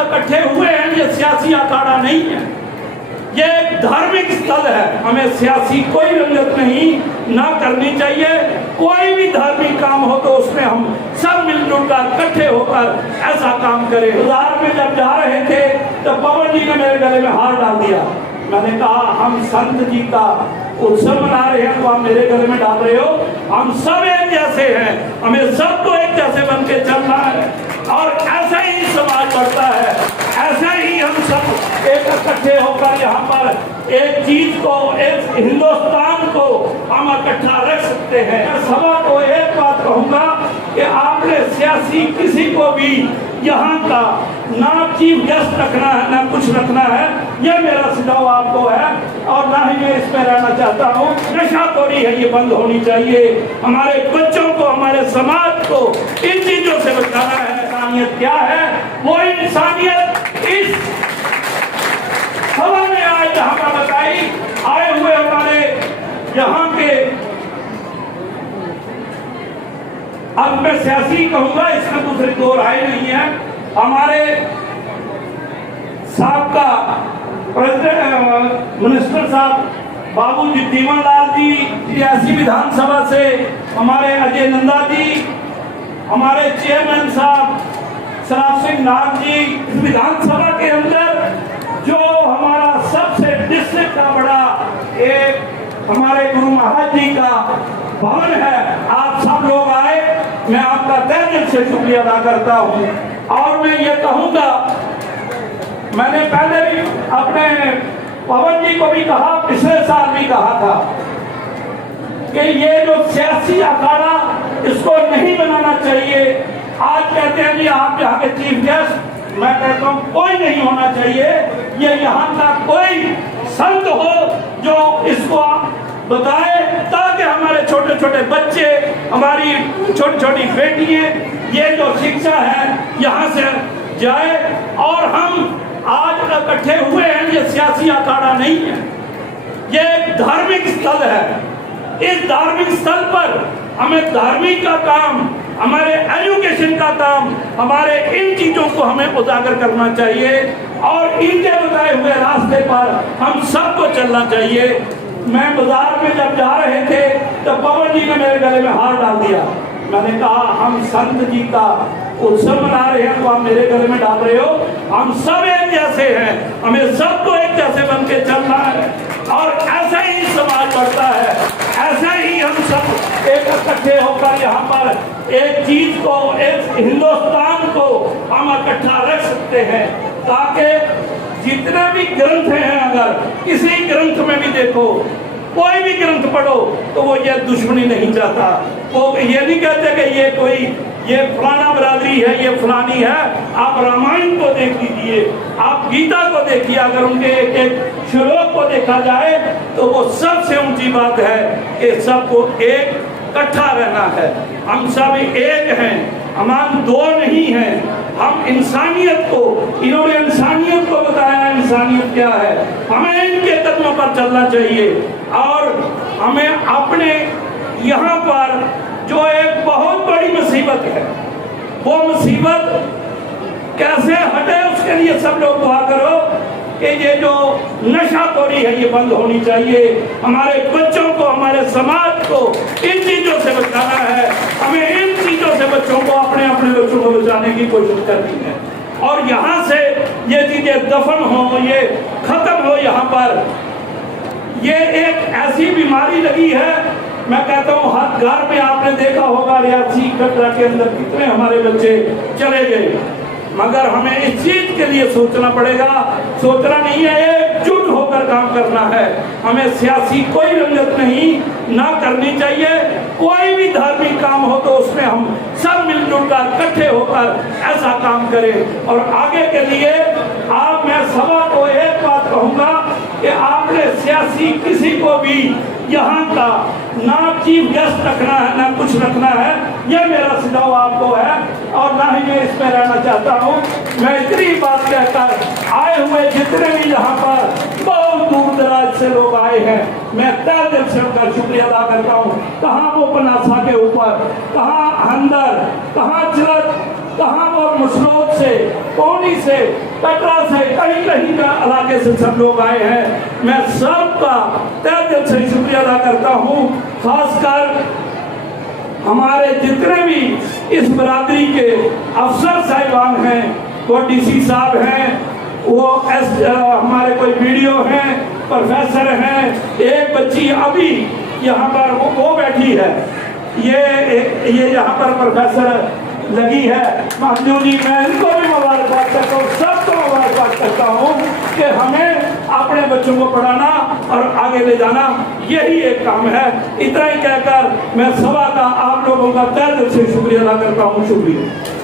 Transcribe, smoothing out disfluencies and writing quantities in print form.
इकट्ठे हुए हैं ये सियासी अखाड़ा नहीं है, ये एक धार्मिक स्थल है। हमें सियासी कोई रंगत नहीं ना करनी चाहिए। कोई भी धार्मिक काम हो तो उसमें हम सब मिलजुल कर इकट्ठे होकर ऐसा काम करें। बाजार में जब जा रहे थे तो पवन जी ने मेरे गले में हार डाल दिया। मैंने कहा हम संत जी का उत्सव मना रहे हैं तो आप मेरे गले में डाल रहे हो। हम सब एक जैसे हैं, हमें सबको एक जैसे बन के चलना है और ऐसा ही समाज बढ़ता है, ऐसा ही हम सब एक इकट्ठे होकर यहाँ पर एक चीज को, एक हिंदुस्तान को हम इकट्ठा रख सकते हैं। सभा को एक बात कहूँगा कि आपने सियासी किसी को भी यहाँ का ना चीफ गेस्ट रखना है ना कुछ रखना है, यह मेरा सुझाव आपको है और ना ही मैं इसमें रहना चाहता हूँ। नशाखोरी है ये बंद होनी चाहिए। हमारे बच्चों को, हमारे समाज को इन चीजों से बचाना है। इंसानियत क्या है? वो इंसानियत इस सभा में आज यहाँ पर बताई। आए हुए हमारे यहाँ के, अब मैं सियासी कहूंगा, इसमें दूसरी दो राय नहीं है। हमारे साहब का प्रेसिडेंट मिनिस्टर साहब बाबू जगजीवन लाल जी रियासी विधानसभा से, हमारे अजय नंदा जी, हमारे चेयरमैन साहब शराब सिंह नाग जी, विधानसभा के अंदर जो हमारा सबसे डिस्ट्रिक्ट का बड़ा एक हमारे गुरु महाराज जी का भवन है, आप सब लोग आए, मैं आपका तहे दिल से शुक्रिया अदा करता हूँ। और मैं ये कहूँगा, मैंने पहले भी अपने पवन जी को भी कहा, पिछले साल भी कहा था कि ये जो सियासी अखाड़ा इसको नहीं बनाना चाहिए। आज कहते हैं जी आप यहाँ के चीफ गेस्ट, मैं कहता हूँ कोई नहीं होना चाहिए। ये यहाँ का कोई संत हो जो इसको बताए, ताकि हमारे छोटे छोटे बच्चे, हमारी छोटी छोटी बेटियां ये जो शिक्षा है यहाँ से जाए। और हम आज इकट्ठे हुए हैं ये सियासी अखाड़ा नहीं है, ये एक धार्मिक स्थल है। इस धार्मिक स्थल पर हमें धार्मिक का काम, हमारे एजुकेशन का काम, हमारे इन चीजों को हमें उजागर करना चाहिए और इनके बताए हुए रास्ते पर हम सबको चलना चाहिए। मैं बाजार में जब जा रहे थे तो पवन जी ने मेरे गले में हार डाल दिया। मैंने कहा हम संत जी का उत्सव मना रहे हैं तो आप मेरे गले में डाल रहे हो। हम सब एक जैसे हैं, हमें सबको एक जैसे बन के चलना है और ऐसा ही समाज बढ़ता है, ऐसा ही हम सब एक इकट्ठे होकर यहाँ पर एक चीज को, एक हिंदुस्तान को हम इकट्ठा रख सकते हैं। ताकि जितने भी ग्रंथ हैं, अगर किसी ग्रंथ में भी देखो, कोई भी ग्रंथ पढ़ो तो वो ये दुश्मनी नहीं चाहता। वो ये नहीं कहते कि ये कोई ये फलाना बरादरी है, ये फलानी है। आप रामायण को देख लीजिए, आप गीता को देखिए, अगर उनके एक एक श्लोक को देखा जाए तो वो सबसे ऊंची बात है कि सबको एक इकट्ठा रहना है। हम सब एक हैं, हम दो नहीं हैं। हम इंसानियत को, इन्होंने इंसानियत को बताया, इंसानियत क्या है, हमें इनके कदमों पर चलना चाहिए। और हमें अपने यहाँ पर जो एक बहुत बड़ी मुसीबत है, वो मुसीबत कैसे हटे, उसके लिए सब लोग दुआ करो कि ये जो नशाखोरी है ये बंद होनी चाहिए। हमारे बच्चों को, हमारे समाज को इन चीजों से बचाना है। हमें इन चीजों से बच्चों को, अपने अपने बच्चों को बचाने की कोशिश करनी है और यहाँ से ये चीजें दफन हो, ये खत्म हो। यहाँ पर ये एक ऐसी बीमारी लगी है, मैं कहता हूँ हर घर में आपने देखा होगा, रियासी कटरा के अंदर कितने हमारे बच्चे चले गए। मगर हमें इस चीज के लिए सोचना पड़ेगा, सोचना नहीं है, एकजुट होकर काम करना है। हमें सियासी कोई रंगत नहीं ना करनी चाहिए। कोई भी धार्मिक काम हो तो उसमें हम सब मिलजुल कर इकट्ठे होकर ऐसा काम करें। और आगे के लिए आप, मैं सभा को एक बात कहूँगा कि आपने सियासी किसी को भी यहाँ का ना चीफ गेस्ट रखना है ना कुछ रखना है, यह मेरा सुझाव आपको है और ना ही मैं इसमें रहना चाहता हूँ। मैं इतनी बात कहकर आए हुए जितने भी यहाँ पर बहुत दूर दराज से लोग आए हैं, मैं तहे दिल से उनका शुक्रिया अदा करता हूँ। कहाँ वो पनासा के ऊपर, कहाँ अंदर, कहाँ चिरत, कहाँ पर मुसलोद से, पौनी से, कटरा से, कहीं कहीं का इलाके से सब लोग आए हैं। मैं सबका तहे दिल से शुक्रिया अदा करता हूँ। खासकर हमारे जितने भी इस बरादरी के अफसर साहिबान हैं, वो डीसी साहब हैं, वो हमारे कोई वीडियो हैं, प्रोफेसर हैं, एक बच्ची अभी यहाँ पर वो बैठी है, ये यहाँ पर प्रोफेसर लगी है महजूदी। मैं इनको भी मुबारकबाद करता हूँ, सबको मुबारकबाद करता हूँ कि हमें अपने बच्चों को पढ़ाना और आगे ले जाना यही एक काम है। इतना ही कहकर मैं सभा का आप लोगों का तहे दिल से शुक्रिया अदा करता हूँ। शुक्रिया।